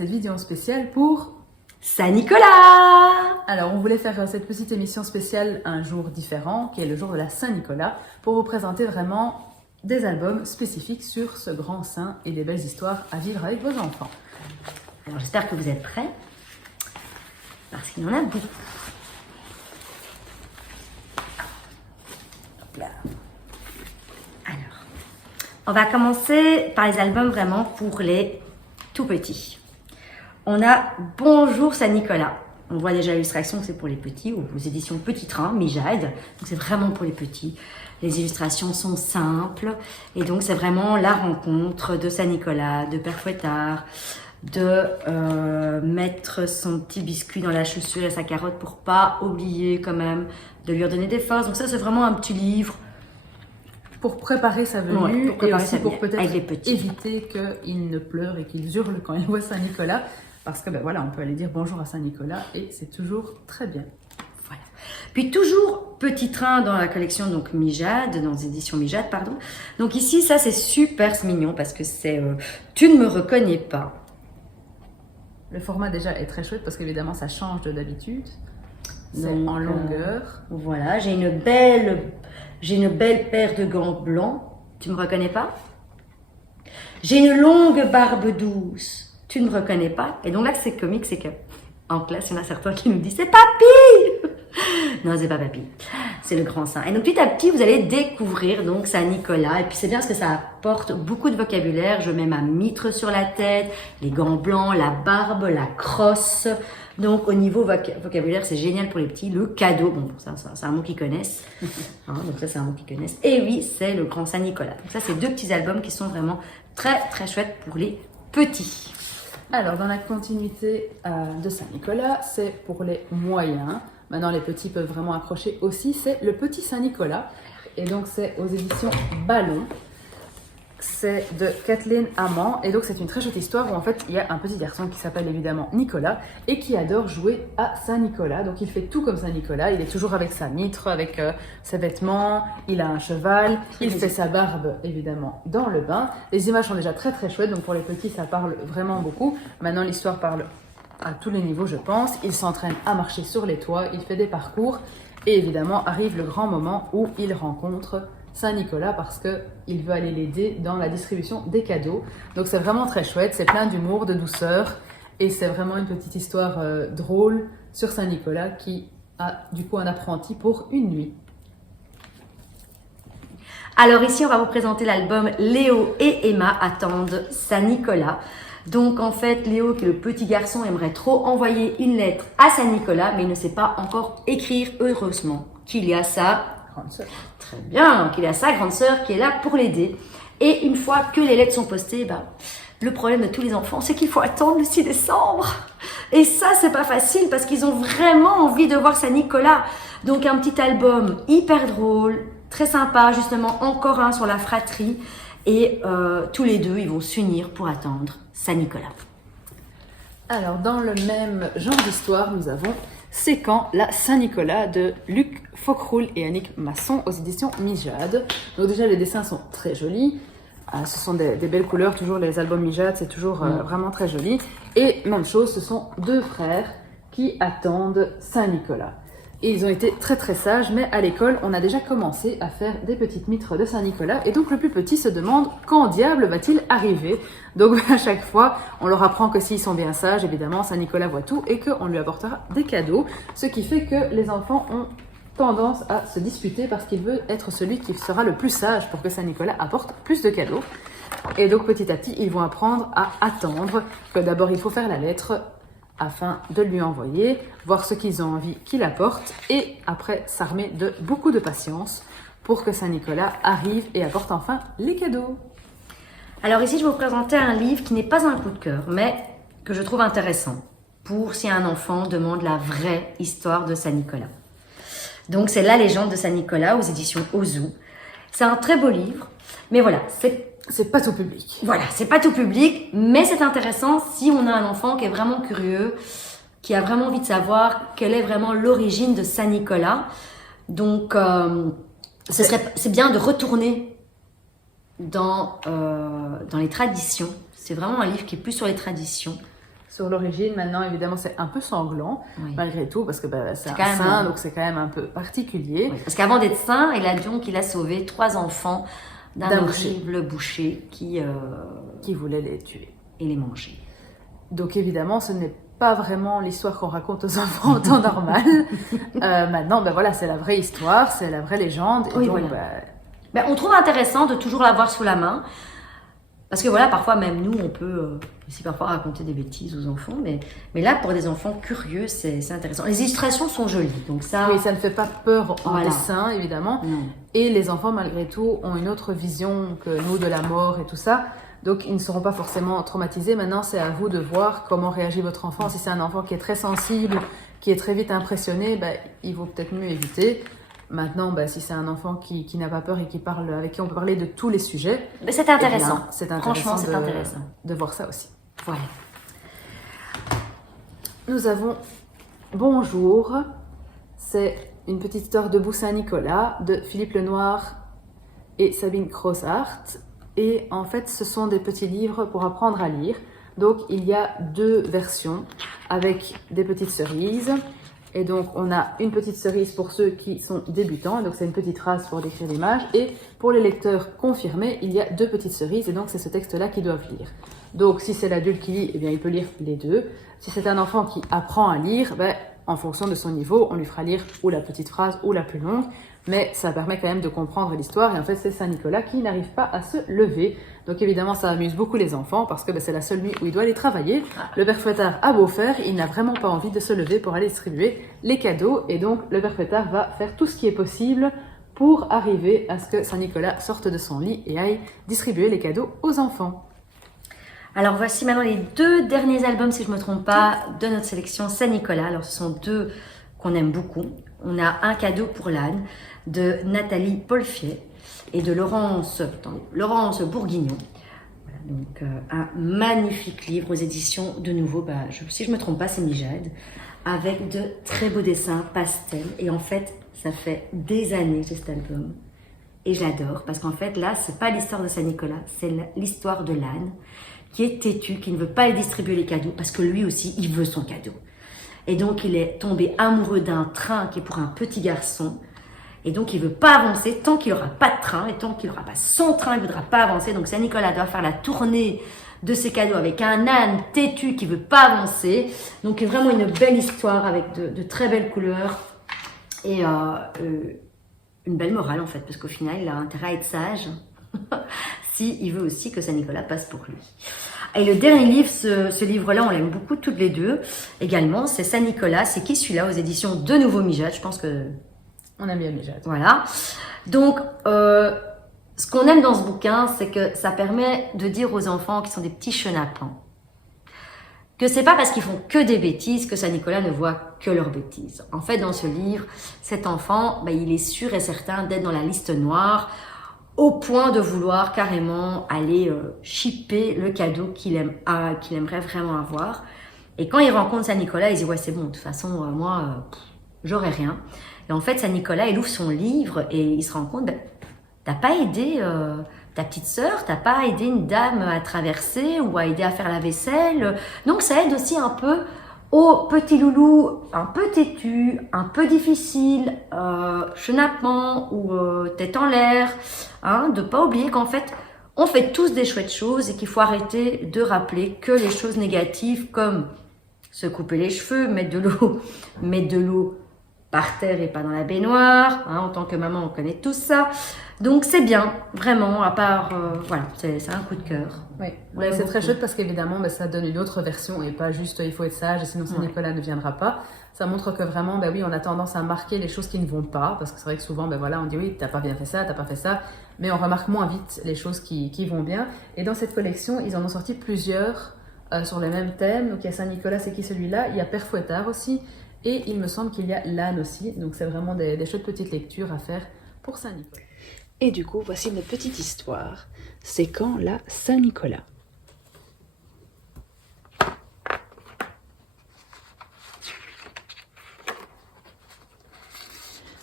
cette vidéo spéciale pour Saint-Nicolas. Alors, on voulait faire cette petite émission spéciale un jour différent, qui est le jour de la Saint-Nicolas, pour vous présenter vraiment des albums spécifiques sur ce grand saint et des belles histoires à vivre avec vos enfants. Alors j'espère que vous êtes prêts, parce qu'il y en a beaucoup. Hop là. Alors, on va commencer par les albums vraiment pour les tout petits. On a Bonjour Saint-Nicolas. On voit déjà l'illustration, c'est pour les petits, aux éditions Petit Train, Mijade. Donc c'est vraiment pour les petits. Les illustrations sont simples. Et donc c'est vraiment la rencontre de Saint-Nicolas, de Père Fouettard, de mettre son petit biscuit dans la chaussure et sa carotte pour pas oublier quand même de lui redonner des forces. Donc ça c'est vraiment un petit livre. Pour préparer sa venue, Ouais, pour préparer et aussi sa pour venue peut-être avec les petits. éviter qu'ils ne pleurent et qu'ils hurlent quand ils voient Saint-Nicolas. Parce que ben voilà, on peut aller dire bonjour à Saint-Nicolas et c'est toujours très bien. Voilà. Puis toujours Petit Train dans la collection donc Mijade, dans les éditions Mijade, pardon. Donc ici, ça c'est super mignon parce que c'est Tu ne me reconnais pas. Le format déjà est très chouette parce qu'évidemment ça change de d'habitude. C'est Donc, en longueur. Voilà, j'ai une belle paire de gants blancs. Tu me reconnais pas? J'ai une longue barbe douce. Tu ne me reconnais pas? Et donc là, c'est comique, c'est que en classe, il y en a certains qui nous disent c'est papy. Non, c'est pas papy, c'est le grand saint. Et donc petit à petit, vous allez découvrir donc Saint-Nicolas. Et puis c'est bien parce que ça apporte beaucoup de vocabulaire. Je mets ma mitre sur la tête, les gants blancs, la barbe, la crosse. Donc au niveau vocabulaire, c'est génial pour les petits. Le cadeau, bon, ça c'est un mot qu'ils connaissent. Hein, donc ça, c'est un mot qu'ils connaissent. Et oui, c'est le grand Saint-Nicolas. Donc ça, c'est deux petits albums qui sont vraiment très très chouettes pour les petits. Alors, dans la continuité de Saint-Nicolas, c'est pour les moyens. Maintenant, les petits peuvent vraiment accrocher aussi. C'est le petit Saint-Nicolas. Et donc, c'est aux éditions Ballon. C'est de Kathleen Amand. Et donc, c'est une très chouette histoire où, en fait, il y a un petit garçon qui s'appelle évidemment Nicolas et qui adore jouer à Saint-Nicolas. Donc, il fait tout comme Saint-Nicolas. Il est toujours avec sa mitre, avec ses vêtements. Il a un cheval. Il fait sa barbe, évidemment, dans le bain. Les images sont déjà très, très chouettes. Donc, pour les petits, ça parle vraiment beaucoup. Maintenant, l'histoire parle à tous les niveaux, je pense. Il s'entraîne à marcher sur les toits. Il fait des parcours. Et évidemment, arrive le grand moment où il rencontre Saint-Nicolas parce qu'il veut aller l'aider dans la distribution des cadeaux. Donc c'est vraiment très chouette, c'est plein d'humour, de douceur et c'est vraiment une petite histoire drôle sur Saint-Nicolas qui a du coup un apprenti pour une nuit. Alors ici, on va vous présenter l'album Léo et Emma attendent Saint-Nicolas. Donc en fait, Léo, qui est le petit garçon, aimerait trop envoyer une lettre à Saint-Nicolas, mais il ne sait pas encore écrire, heureusement qu'il y a ça. Grande sœur. Très bien, qu'il a sa grande sœur qui est là pour l'aider. Et une fois que les lettres sont postées, le problème de tous les enfants, c'est qu'il faut attendre le 6 décembre. Et ça, c'est pas facile parce qu'ils ont vraiment envie de voir Saint-Nicolas. Donc un petit album hyper drôle, très sympa, justement, encore un sur la fratrie. Et tous les deux, ils vont s'unir pour attendre Saint-Nicolas. Alors, dans le même genre d'histoire, nous avons C'est quand la Saint-Nicolas de Luc Faucroul et Annick Masson aux éditions Mijade. Donc déjà, les dessins sont très jolis. Ce sont des belles couleurs, toujours les albums Mijade, c'est toujours vraiment très joli. Et même chose, ce sont deux frères qui attendent Saint-Nicolas. Et ils ont été très très sages, mais à l'école, on a déjà commencé à faire des petites mitres de Saint-Nicolas. Et donc le plus petit se demande quand diable va-t-il arriver. Donc à chaque fois, on leur apprend que s'ils sont bien sages, évidemment, Saint-Nicolas voit tout et qu'on lui apportera des cadeaux. Ce qui fait que les enfants ont tendance à se disputer parce qu'il veut être celui qui sera le plus sage pour que Saint-Nicolas apporte plus de cadeaux. Et donc petit à petit, ils vont apprendre à attendre que d'abord il faut faire la lettre afin de lui envoyer, voir ce qu'ils ont envie qu'il apporte et après s'armer de beaucoup de patience pour que Saint-Nicolas arrive et apporte enfin les cadeaux. Alors ici, je vais vous présenter un livre qui n'est pas un coup de cœur, mais que je trouve intéressant pour si un enfant demande la vraie histoire de Saint-Nicolas. Donc c'est La légende de Saint-Nicolas aux éditions Ozu. C'est un très beau livre, mais voilà, c'est pas tout public. Voilà, c'est pas tout public, mais c'est intéressant si on a un enfant qui est vraiment curieux, qui a vraiment envie de savoir quelle est vraiment l'origine de Saint-Nicolas. Donc, c'est bien de retourner dans les traditions. C'est vraiment un livre qui est plus sur les traditions. sur l'origine. Maintenant, évidemment, c'est un peu sanglant, Oui. malgré tout, parce que c'est un quand même saint, donc c'est quand même un peu particulier. Oui, parce qu'avant d'être saint, il a sauvé 3 enfants d'un D'un horrible boucher qui voulait les tuer. et les manger. Donc évidemment, ce n'est pas vraiment l'histoire qu'on raconte aux enfants en temps normal. Maintenant, voilà, c'est la vraie histoire, c'est la vraie légende. Et Oui, donc, voilà. On trouve intéressant de toujours l'avoir sous la main. Parce que voilà, parfois même nous, on peut aussi parfois raconter des bêtises aux enfants. Mais là, pour des enfants curieux, c'est intéressant. Les illustrations sont jolies. Donc ça, oui, ça ne fait pas peur en Voilà. dessin, évidemment. non. Et les enfants, malgré tout, ont une autre vision que nous de la mort et tout ça. Donc, ils ne seront pas forcément traumatisés. Maintenant, c'est à vous de voir comment réagit votre enfant. Si c'est un enfant qui est très sensible, qui est très vite impressionné, il vaut peut-être mieux éviter. Maintenant, si c'est un enfant qui n'a pas peur et avec qui on peut parler de tous les sujets, Mais c'est intéressant. eh bien, c'est intéressant, Franchement, c'est intéressant. de voir ça aussi. Voilà. Nous avons Bonjour, c'est une petite histoire de Saint-Nicolas de Philippe Lenoir et Sabine Crossart. Et en fait, ce sont des petits livres pour apprendre à lire. Donc, il y a 2 versions avec des petites cerises. Et donc, on a une petite cerise pour ceux qui sont débutants. Donc, c'est une petite race pour décrire l'image. Et pour les lecteurs confirmés, il y a 2 petites cerises. Et donc, c'est ce texte-là qu'ils doivent lire. Donc, si c'est l'adulte qui lit, eh bien, il peut lire les 2. Si c'est un enfant qui apprend à lire, en fonction de son niveau, on lui fera lire ou la petite phrase ou la plus longue. Mais ça permet quand même de comprendre l'histoire. Et en fait, c'est Saint-Nicolas qui n'arrive pas à se lever. Donc évidemment, ça amuse beaucoup les enfants parce que c'est la seule nuit où il doit aller travailler. Le père Fouettard a beau faire, il n'a vraiment pas envie de se lever pour aller distribuer les cadeaux. Et donc, le père Fouettard va faire tout ce qui est possible pour arriver à ce que Saint-Nicolas sorte de son lit et aille distribuer les cadeaux aux enfants. Alors voici maintenant les 2 derniers albums, si je ne me trompe pas, de notre sélection Saint-Nicolas. Alors ce sont 2 qu'on aime beaucoup. On a Un cadeau pour l'âne de Nathalie Polfier et de Laurence Bourguignon. Voilà, donc un magnifique livre aux éditions de nouveau, si je ne me trompe pas, c'est Mijade, avec de très beaux dessins pastels. Et en fait, ça fait des années que j'ai cet album. Et je l'adore parce qu'en fait, là, c'est pas l'histoire de Saint-Nicolas, c'est l'histoire de l'âne qui est têtu, qui ne veut pas aller distribuer les cadeaux parce que lui aussi, il veut son cadeau. Et donc, il est tombé amoureux d'un train qui est pour un petit garçon. Et donc, il ne veut pas avancer tant qu'il n'aura pas de train. Et tant qu'il n'aura pas son train, il ne voudra pas avancer. Donc, Saint-Nicolas doit faire la tournée de ses cadeaux avec un âne têtu qui ne veut pas avancer. Donc, c'est vraiment une belle histoire avec de très belles couleurs. Et une belle morale, en fait. Parce qu'au final, il a intérêt à être sage. S'il veut aussi que Saint-Nicolas passe pour lui. Et le dernier livre, ce livre-là, on l'aime beaucoup toutes les 2. Également, c'est Saint-Nicolas. C'est qui celui-là aux éditions de nouveau Mijade. Je pense que... On aime bien Mijade. Voilà. Donc, ce qu'on aime dans ce bouquin, c'est que ça permet de dire aux enfants qui sont des petits chenapans que c'est pas parce qu'ils font que des bêtises que Saint-Nicolas ne voit que leurs bêtises. En fait, dans ce livre, cet enfant, il est sûr et certain d'être dans la liste noire au point de vouloir carrément aller shipper le cadeau qu'il aimerait vraiment avoir. Et quand il rencontre Saint-Nicolas, il dit « Ouais, c'est bon, de toute façon, moi, j'aurai rien. » Et en fait, Saint-Nicolas, il ouvre son livre et il se rend compte « T'as pas aidé ta petite sœur, t'as pas aidé une dame à traverser ou à aider à faire la vaisselle. » Donc, ça aide aussi un peu au petit loulou un peu têtu, un peu difficile, chenapant ou tête en l'air, de pas oublier qu'en fait, on fait tous des chouettes choses et qu'il faut arrêter de rappeler que les choses négatives comme se couper les cheveux, mettre de l'eau par terre et pas dans la baignoire, en tant que maman, on connaît tout ça. Donc c'est bien, vraiment, à part, voilà, c'est un coup de cœur. Oui, c'est très chouette parce qu'évidemment, ça donne une autre version et pas juste il faut être sage, sinon Saint-Nicolas ne viendra pas. Ça montre que vraiment, oui, on a tendance à marquer les choses qui ne vont pas, parce que c'est vrai que souvent, on dit oui, t'as pas bien fait ça, t'as pas fait ça, mais on remarque moins vite les choses qui vont bien. Et dans cette collection, ils en ont sorti plusieurs sur les mêmes thèmes. Donc il y a Saint-Nicolas, c'est qui celui-là? Il y a Père Fouettard aussi, et il me semble qu'il y a l'âne aussi. Donc c'est vraiment des chouettes petites lectures à faire pour Saint-Nicolas. Et du coup, voici une petite histoire. C'est quand la Saint-Nicolas.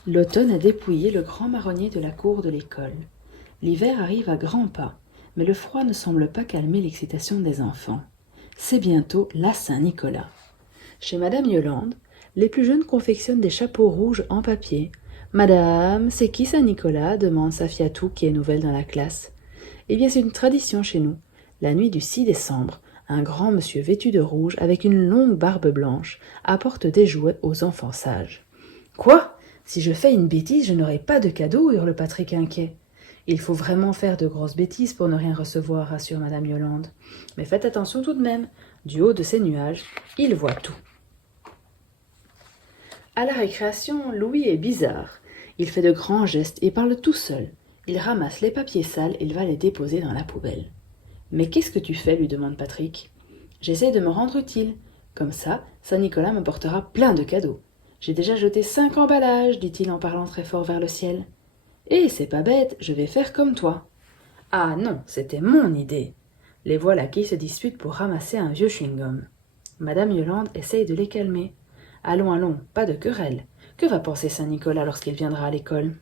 L'automne a dépouillé le grand marronnier de la cour de l'école. L'hiver arrive à grands pas, mais le froid ne semble pas calmer l'excitation des enfants. c'est bientôt la Saint-Nicolas. Chez Madame Yolande, les plus jeunes confectionnent des chapeaux rouges en papier. Madame, c'est qui Saint-Nicolas demande Safiatou, qui est nouvelle dans la classe. Eh bien, c'est une tradition chez nous. La nuit du 6 décembre, un grand monsieur vêtu de rouge, avec une longue barbe blanche, apporte des jouets aux enfants sages. Quoi? Si je fais une bêtise, je n'aurai pas de cadeau, hurle Patrick inquiet. Il faut vraiment faire de grosses bêtises pour ne rien recevoir, rassure Madame Yolande. Mais faites attention tout de même. Du haut de ces nuages, il voit tout. À la récréation, Louis est bizarre. Il fait de grands gestes et parle tout seul. Il ramasse les papiers sales et il va les déposer dans la poubelle. « Mais qu'est-ce que tu fais ?» lui demande Patrick. « J'essaie de me rendre utile. Comme ça, Saint-Nicolas me portera plein de cadeaux. J'ai déjà jeté 5 emballages, dit-il en parlant très fort vers le ciel. Eh, c'est pas bête, je vais faire comme toi. Ah non, c'était mon idée. Les voilà qui se disputent pour ramasser un vieux chewing-gum. Madame Yolande essaye de les calmer. Allons, allons, pas de querelle. Que va penser Saint-Nicolas lorsqu'il viendra à l'école?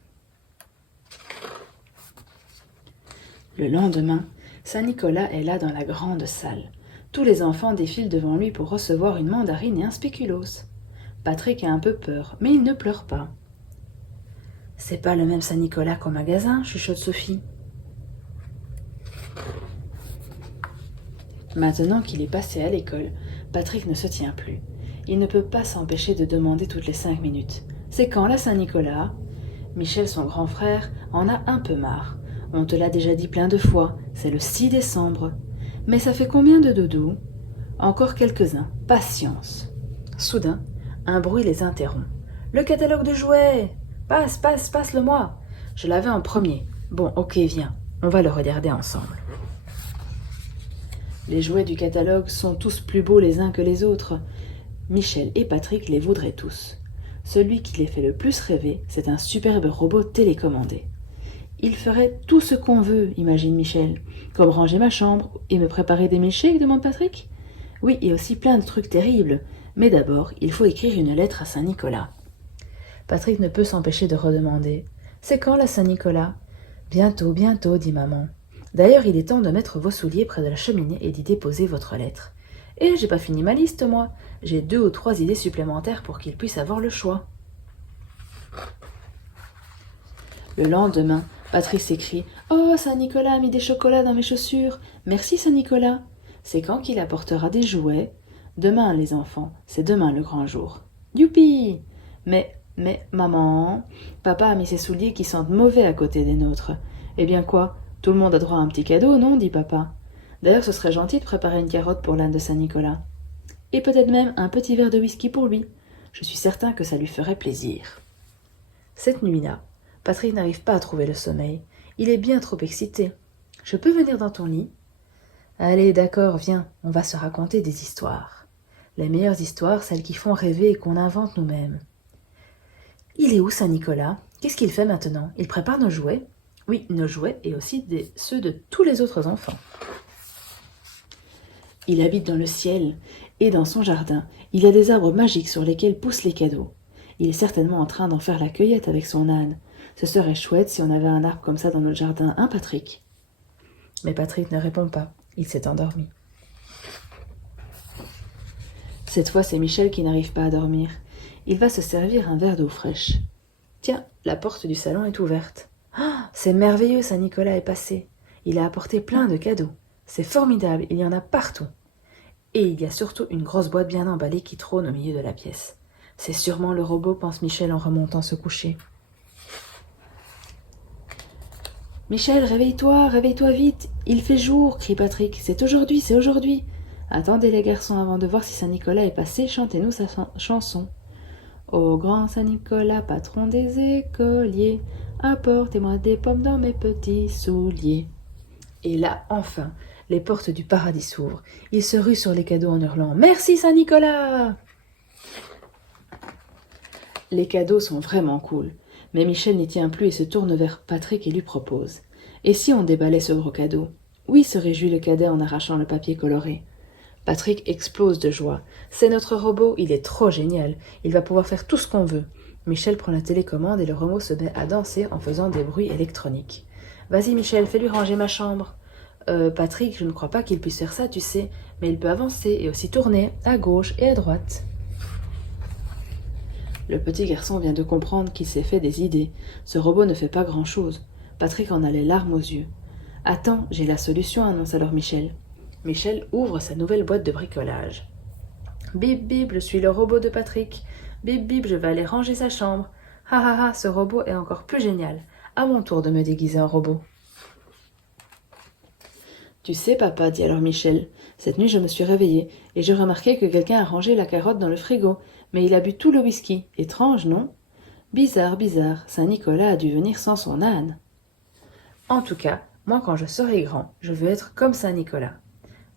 Le lendemain, Saint-Nicolas est là dans la grande salle. Tous les enfants défilent devant lui pour recevoir une mandarine et un spéculoos. Patrick a un peu peur, mais il ne pleure pas. « C'est pas le même Saint-Nicolas qu'au magasin » chuchote Sophie. Maintenant qu'il est passé à l'école, Patrick ne se tient plus. Il ne peut pas s'empêcher de demander toutes les 5 minutes. « C'est quand la Saint-Nicolas » Michel, son grand frère, en a un peu marre. On te l'a déjà dit plein de fois, c'est le 6 décembre. Mais ça fait combien de doudous? Encore quelques-uns, patience. Soudain, un bruit les interrompt. Le catalogue de jouets! Passe-le-moi! Je l'avais en premier. Bon, ok, viens, on va le regarder ensemble. Les jouets du catalogue sont tous plus beaux les uns que les autres. Michel et Patrick les voudraient tous. Celui qui les fait le plus rêver, c'est un superbe robot télécommandé. Il ferait tout ce qu'on veut, imagine Michel. Comme ranger ma chambre et me préparer des milkshakes, demande Patrick. Oui, et aussi plein de trucs terribles. Mais d'abord, il faut écrire une lettre à Saint-Nicolas. Patrick ne peut s'empêcher de redemander. C'est quand la Saint-Nicolas? Bientôt, bientôt, dit maman. D'ailleurs, il est temps de mettre vos souliers près de la cheminée et d'y déposer votre lettre. Et j'ai pas fini ma liste, moi. J'ai 2 ou 3 idées supplémentaires pour qu'il puisse avoir le choix. Le lendemain, Patrick s'écrie « Oh, Saint-Nicolas a mis des chocolats dans mes chaussures. Merci, Saint-Nicolas. C'est quand qu'il apportera des jouets? Demain, les enfants, c'est demain le grand jour. Youpi! Mais, maman, papa a mis ses souliers qui sentent mauvais à côté des nôtres. Eh bien quoi? Tout le monde a droit à un petit cadeau, non? Dit papa. D'ailleurs, ce serait gentil de préparer une carotte pour l'âne de Saint-Nicolas. Et peut-être même un petit verre de whisky pour lui. Je suis certain que ça lui ferait plaisir. » Cette nuit-là, Patrick n'arrive pas à trouver le sommeil. Il est bien trop excité. « Je peux venir dans ton lit ?»« Allez, d'accord, viens, on va se raconter des histoires. Les meilleures histoires, celles qui font rêver et qu'on invente nous-mêmes. »« Il est où, Saint-Nicolas? Qu'est-ce qu'il fait maintenant? Il prépare nos jouets ?»« Oui, nos jouets et aussi ceux de tous les autres enfants. » Il habite dans le ciel et dans son jardin, il y a des arbres magiques sur lesquels poussent les cadeaux. Il est certainement en train d'en faire la cueillette avec son âne. Ce serait chouette si on avait un arbre comme ça dans notre jardin, hein, Patrick? Mais Patrick ne répond pas. Il s'est endormi. Cette fois, c'est Michel qui n'arrive pas à dormir. Il va se servir un verre d'eau fraîche. Tiens, la porte du salon est ouverte. Ah, c'est merveilleux, Saint-Nicolas est passé. Il a apporté plein de cadeaux. C'est formidable, il y en a partout. Et il y a surtout une grosse boîte bien emballée qui trône au milieu de la pièce. C'est sûrement le robot, pense Michel en remontant se coucher. « Michel, réveille-toi vite, il fait jour !» crie Patrick. « C'est aujourd'hui, c'est aujourd'hui !» Attendez les garçons, avant de voir si Saint-Nicolas est passé, chantez-nous sa chanson. « Ô grand Saint-Nicolas, patron des écoliers, apportez-moi des pommes dans mes petits souliers. » Et là, enfin, les portes du paradis s'ouvrent. Il se rue sur les cadeaux en hurlant « Merci Saint-Nicolas !» Les cadeaux sont vraiment cool. Mais Michel n'y tient plus et se tourne vers Patrick et lui propose. « Et si on déballait ce gros cadeau ?»« Oui, se réjouit le cadet en arrachant le papier coloré. » Patrick explose de joie. « C'est notre robot, il est trop génial. Il va pouvoir faire tout ce qu'on veut. » Michel prend la télécommande et le robot se met à danser en faisant des bruits électroniques. « Vas-y Michel, fais-lui ranger ma chambre. » Patrick, je ne crois pas qu'il puisse faire ça, tu sais, mais il peut avancer et aussi tourner à gauche et à droite. » Le petit garçon vient de comprendre qu'il s'est fait des idées. Ce robot ne fait pas grand-chose. Patrick en a les larmes aux yeux. « Attends, j'ai la solution, annonce alors Michel. Michel ouvre sa nouvelle boîte de bricolage. « Bip bip, je suis le robot de Patrick. Bip bip, je vais aller ranger sa chambre. Ha ha ha, ce robot est encore plus génial. À mon tour de me déguiser en robot. » « Tu sais, papa, dit alors Michel, cette nuit je me suis réveillé et j'ai remarqué que quelqu'un a rangé la carotte dans le frigo, mais il a bu tout le whisky. Étrange, non ? Bizarre, bizarre, Saint-Nicolas a dû venir sans son âne. En tout cas, moi quand je serai grand, je veux être comme Saint-Nicolas.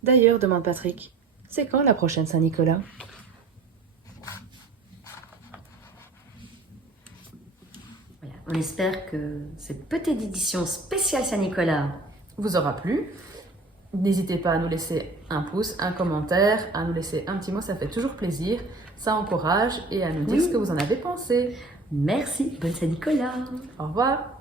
D'ailleurs, demande Patrick, c'est quand la prochaine Saint-Nicolas ? Voilà, on espère que cette petite édition spéciale Saint-Nicolas Vous aura plu ? N'hésitez pas à nous laisser un pouce, un commentaire, à nous laisser un petit mot, ça fait toujours plaisir, ça encourage et à nous dire ce que vous en avez pensé. Merci, bonne Saint-Nicolas. Au revoir.